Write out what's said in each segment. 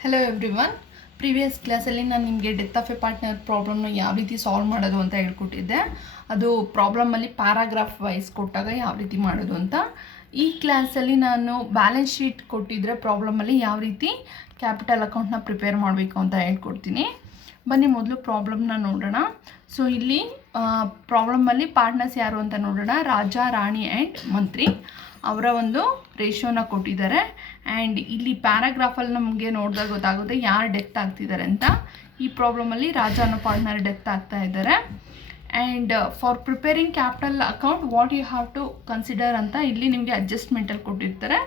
Hello everyone. Previous ಕ್ಲಾಸಲ್ಲಿ ನಾನು ನಿಮಗೆ ಡೆತ್ ಆಫ್ ಎ ಪಾರ್ಟ್ನರ್ ಪ್ರಾಬ್ಲಮ್ನ ಯಾವ ರೀತಿ ಸಾಲ್ವ್ ಮಾಡೋದು ಅಂತ ಹೇಳ್ಕೊಟ್ಟಿದ್ದೆ. ಅದು ಪ್ರಾಬ್ಲಮಲ್ಲಿ ಪ್ಯಾರಾಗ್ರಾಫ್ ವೈಸ್ ಕೊಟ್ಟಾಗ ಯಾವ ರೀತಿ ಮಾಡೋದು ಅಂತ. ಈ ಕ್ಲಾಸಲ್ಲಿ ನಾನು ಬ್ಯಾಲೆನ್ಸ್ ಶೀಟ್ ಕೊಟ್ಟಿದ್ದರೆ ಪ್ರಾಬ್ಲಮಲ್ಲಿ ಯಾವ ರೀತಿ ಕ್ಯಾಪಿಟಲ್ ಅಕೌಂಟ್ನ ಪ್ರಿಪೇರ್ ಮಾಡಬೇಕು ಅಂತ ಹೇಳ್ಕೊಡ್ತೀನಿ. ಬನ್ನಿ ಮೊದಲು ಪ್ರಾಬ್ಲಮ್ನ ನೋಡೋಣ. ಸೊ ಇಲ್ಲಿ ಪ್ರಾಬ್ಲಮಲ್ಲಿ ಪಾರ್ಟ್ನರ್ಸ್ ಯಾರು ಅಂತ ನೋಡೋಣ. ರಾಜ, ರಾಣಿ ಆ್ಯಂಡ್ ಮಂತ್ರಿ ಅವರ ಒಂದು ರೇಷಿಯೋನ ಕೊಟ್ಟಿದ್ದಾರೆ. ಆ್ಯಂಡ್ ಇಲ್ಲಿ ಪ್ಯಾರಾಗ್ರಾಫಲ್ಲಿ ನಮಗೆ ನೋಡಿದಾಗ ಗೊತ್ತಾಗುತ್ತೆ ಯಾರು ಡೆತ್ ಆಗ್ತಿದ್ದಾರೆ ಅಂತ. ಈ ಪ್ರಾಬ್ಲಮಲ್ಲಿ ರಾಜ ಅನ್ನೋ ಪಾರ್ಟ್ನರ್ ಡೆತ್ ಆಗ್ತಾ ಇದ್ದಾರೆ. And for preparing capital account what you have to consider ಅಂತ ಇಲ್ಲಿ ನಿಮಗೆ ಅಡ್ಜಸ್ಟ್ಮೆಂಟಲ್ಲಿ ಕೊಟ್ಟಿರ್ತಾರೆ.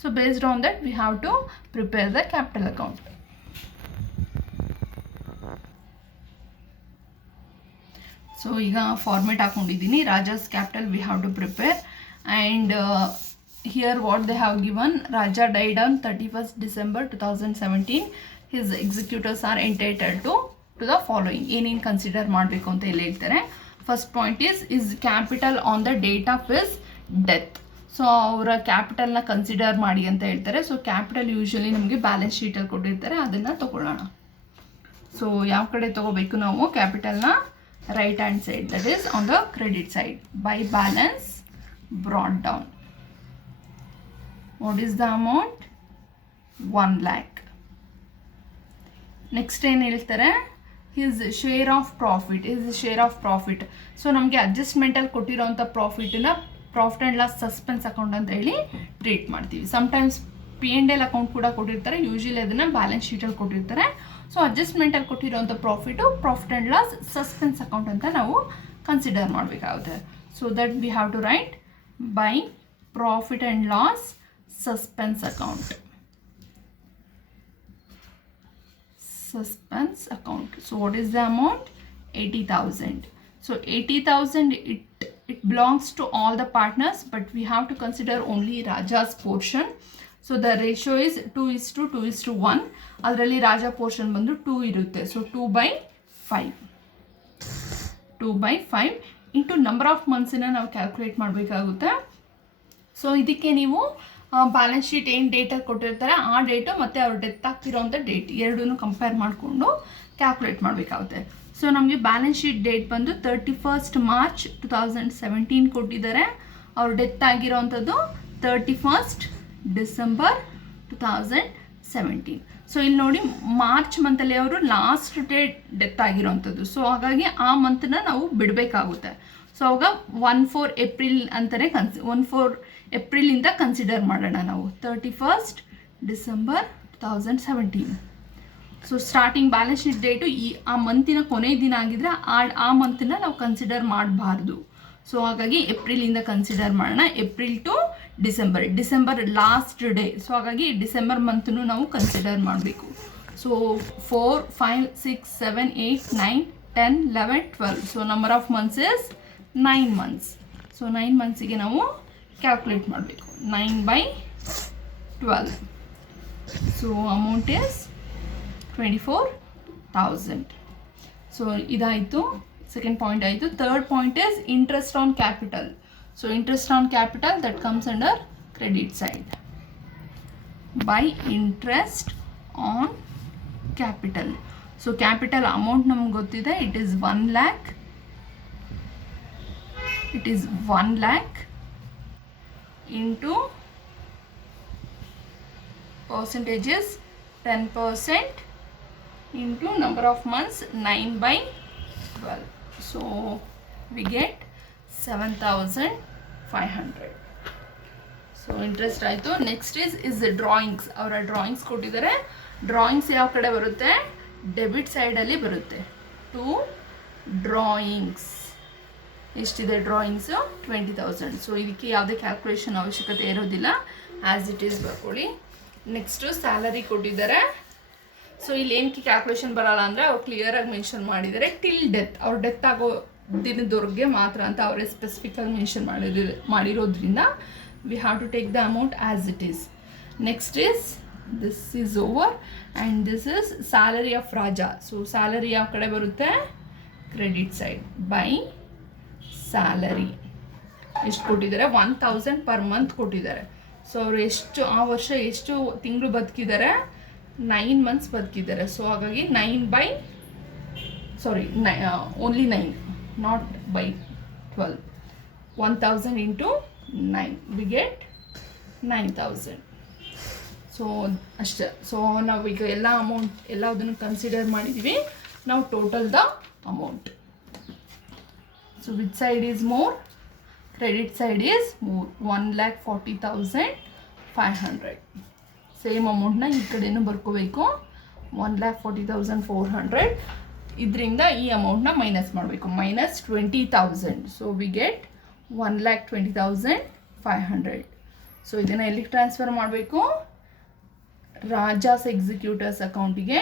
So based on that we have to prepare the capital account. So ಈಗ ಫಾರ್ಮೇಟ್ ಹಾಕೊಂಡಿದ್ದೀನಿ. Raja's capital we have to prepare. And here what they have given: Raja died on 31st December 2017. His executors are entitled to the following. ಏನೇನು consider ಮಾಡಬೇಕು ಅಂತ ಇಲ್ಲಿ ಹೇಳ್ತಾರೆ. First point is capital on the date of his death. So ಅವರ ಕ್ಯಾಪಿಟಲ್ನ consider ಮಾಡಿ ಅಂತ ಹೇಳ್ತಾರೆ. ಸೊ ಕ್ಯಾಪಿಟಲ್ ಯೂಶಲಿ ನಮಗೆ ಬ್ಯಾಲೆನ್ಸ್ ಶೀಟಲ್ಲಿ ಕೊಟ್ಟಿರ್ತಾರೆ, ಅದನ್ನು ತಗೊಳ್ಳೋಣ. ಸೊ ಯಾವ ಕಡೆ ತಗೋಬೇಕು ನಾವು ಕ್ಯಾಪಿಟಲ್ನ? Right hand side, that is on the credit side. By balance brought down. What is the amount? 1 lakh. Next ಏನು ಹೇಳ್ತಾರೆ? His share of profit. So ನಮಗೆ ಅಡ್ಜಸ್ಟ್ಮೆಂಟಲ್ಲಿ ಕೊಟ್ಟಿರೋಂಥ ಪ್ರಾಫಿಟನ್ನ profit and loss suspense account ಅಂತ ಹೇಳಿ ಟ್ರೀಟ್ ಮಾಡ್ತೀವಿ. ಸಮ್ಟೈಮ್ಸ್ P&L ಅಕೌಂಟ್ ಕೂಡ ಕೊಟ್ಟಿರ್ತಾರೆ, usually ಅದನ್ನು ಬ್ಯಾಲೆನ್ಸ್ ಶೀಟಲ್ಲಿ ಕೊಟ್ಟಿರ್ತಾರೆ. ಸೊ ಅಡ್ಜಸ್ಟ್ಮೆಂಟಲ್ಲಿ ಕೊಟ್ಟಿರೋಂಥ profit and loss suspense account ಅಂತ ನಾವು ಕನ್ಸಿಡರ್ ಮಾಡಬೇಕಾಗುತ್ತೆ. So that we have to write by profit and loss suspense account. So what is the amount? 80,000. So 80,000 it belongs to all the partners, but we have to consider only Raja's portion. So the ratio is 2:1. ಅದರಲ್ಲಿ Raja portion ಬಂದು 2 ಇರುತ್ತೆ. So 2/5 into number of ಮಂತ್ಸನ್ನ ನಾವು calculate ಮಾಡಬೇಕಾಗುತ್ತೆ. So ಇದಕ್ಕೆ ನೀವು balance sheet ಏನು ಡೇಟಲ್ಲಿ ಕೊಟ್ಟಿರ್ತಾರೆ ಆ ಡೇಟು ಮತ್ತು ಅವ್ರು ಡೆತ್ ಆಗ್ತಿರೋಂಥ ಡೇಟ್ ಎರಡೂ ಕಂಪೇರ್ ಮಾಡಿಕೊಂಡು ಕ್ಯಾಲ್ಕುಲೇಟ್ ಮಾಡಬೇಕಾಗುತ್ತೆ. ಸೊ ನಮಗೆ ಬ್ಯಾಲೆನ್ಸ್ ಶೀಟ್ ಡೇಟ್ ಬಂದು 31st March 2017 ಕೊಟ್ಟಿದ್ದಾರೆ. ಅವ್ರು ಡೆತ್ ಆಗಿರೋವಂಥದ್ದು 31st December 2017. ಸೊ ಇಲ್ಲಿ ನೋಡಿ, ಮಾರ್ಚ್ ಮಂತಲ್ಲಿ ಅವರು ಲಾಸ್ಟ್ ಡೇಟ್ ಡೆತ್ ಆಗಿರೋವಂಥದ್ದು. ಸೊ ಹಾಗಾಗಿ ಆ ಮಂತನ್ನ ನಾವು ಬಿಡಬೇಕಾಗುತ್ತೆ. ಸೊ ಅವಾಗ 1/4 ಏಪ್ರಿಲ್ ಅಂತಲೇ 1/4 ಏಪ್ರಿಲಿಂದ ಕನ್ಸಿಡರ್ ಮಾಡೋಣ ನಾವು. 31st December 2017. So starting balance sheet date ಆ ಮಂತಿನ ಕೊನೆ ದಿನ ಆಗಿದ್ರೆ ಆ ಮಂತನ್ನ ನಾವು ಕನ್ಸಿಡರ್ ಮಾಡಬಾರ್ದು. ಸೊ ಹಾಗಾಗಿ ಏಪ್ರಿಲಿಂದ ಕನ್ಸಿಡರ್ ಮಾಡೋಣ. April to December last day. So ಹಾಗಾಗಿ ಡಿಸೆಂಬರ್ ಮಂತನ್ನು ನಾವು ಕನ್ಸಿಡರ್ ಮಾಡಬೇಕು. So 4, 5, 6, 7, 8, 9, 10, 11, 12. So number of months is 9 months. So 9 ಮಂತ್ಸಿಗೆ ನಾವು ಕ್ಯಾಲ್ಕುಲೇಟ್ ಮಾಡಬೇಕು. 9/12. So amount is 24,000. ಸೊ ಇದಾಯಿತು, ಸೆಕೆಂಡ್ ಪಾಯಿಂಟ್ ಆಯಿತು. Third point is interest on capital. So interest on capital that comes under credit side. By interest on capital. So capital amount ನಮ್ಗೆ ಗೊತ್ತಿದೆ, it is 1 lakh. It is 1 lakh into percentages 10% into number of months 9/12. So we get 7,500. So interest ಆಯಿತು. Next is the drawings. ಅವರ drawings ಕೊಟ್ಟಿದ್ದಾರೆ. Drawings ಯಾವ ಕಡೆ ಬರುತ್ತೆ? Debit ಸೈಡಲ್ಲಿ ಬರುತ್ತೆ. 2 ಡ್ರಾಯಿಂಗ್ಸ್. ಎಷ್ಟಿದೆ ಡ್ರಾಯಿಂಗ್ಸು? 20,000. ಸೊ ಇದಕ್ಕೆ ಯಾವುದೇ ಕ್ಯಾಲ್ಕುಲೇಷನ್ ಅವಶ್ಯಕತೆ ಇರೋದಿಲ್ಲ, ಆ್ಯಸ್ ಇಟ್ ಈಸ್ ಬರ್ಕೊಳ್ಳಿ. ನೆಕ್ಸ್ಟು ಸ್ಯಾಲರಿ ಕೊಟ್ಟಿದ್ದಾರೆ. ಸೊ ಇಲ್ಲಿ ಏನಕ್ಕೆ ಕ್ಯಾಲ್ಕುಲೇಷನ್ ಬರೋಲ್ಲ ಅಂದರೆ ಅವ್ರು ಕ್ಲಿಯರಾಗಿ ಮೆನ್ಷನ್ ಮಾಡಿದ್ದಾರೆ, ಟಿಲ್ ಡೆತ್, ಅವ್ರು ಡೆತ್ ಆಗೋ ದಿನದವರೆಗೆ ಮಾತ್ರ ಅಂತ ಅವರೇ ಸ್ಪೆಸಿಫಿಕಾಗಿ ಮೆನ್ಷನ್ ಮಾಡಿರೋದ್ರಿಂದ we have to take the amount as it is. Next this is over and this is salary of Raja. So salary ಯಾವ ಕಡೆ ಬರುತ್ತೆ? Credit side. ಬೈ ಸ್ಯಾಲರಿ ಎಷ್ಟು ಕೊಟ್ಟಿದ್ದಾರೆ? 1,000 per month ಕೊಟ್ಟಿದ್ದಾರೆ. ಸೊ ಅವರು ಎಷ್ಟು ಆ ವರ್ಷ ಎಷ್ಟು ತಿಂಗಳು ಬದುಕಿದ್ದಾರೆ? 9 ಮಂತ್ಸ್ ಬದುಕಿದ್ದಾರೆ. ಸೊ ಹಾಗಾಗಿ 9 only 9, not by 12. 1000 into 9 we get 9000. So ಅಷ್ಟೇ. ಸೊ ನಾವೀಗ ಎಲ್ಲ ಅಮೌಂಟ್ ಎಲ್ಲದನ್ನು ಕನ್ಸಿಡರ್ ಮಾಡಿದ್ದೀವಿ. ನಾವು total the amount. So which side is more? Credit side is more, 1,40,500. Same ಅಮೌಂಟ್ನ ಈ ಕಡೆನೂ ಬರ್ಕೋಬೇಕು, 1,40,400. ಇದರಿಂದ ಈ ಅಮೌಂಟ್ನ ಮೈನಸ್ ಮಾಡಬೇಕು, -20,000. So we get 1,20,500. ಸೊ ಇದನ್ನು ಎಲ್ಲಿಗೆ ಟ್ರಾನ್ಸ್ಫರ್ ಮಾಡಬೇಕು? ರಾಜಾಸ್ ಎಕ್ಸಿಕ್ಯೂಟರ್ಸ್ ಅಕೌಂಟಿಗೆ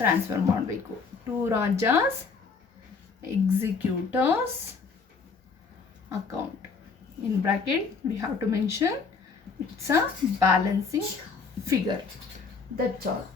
ಟ್ರಾನ್ಸ್ಫರ್ ಮಾಡಬೇಕು. To Raja's executors account. In bracket we have to mention it's a balancing figure. That's all.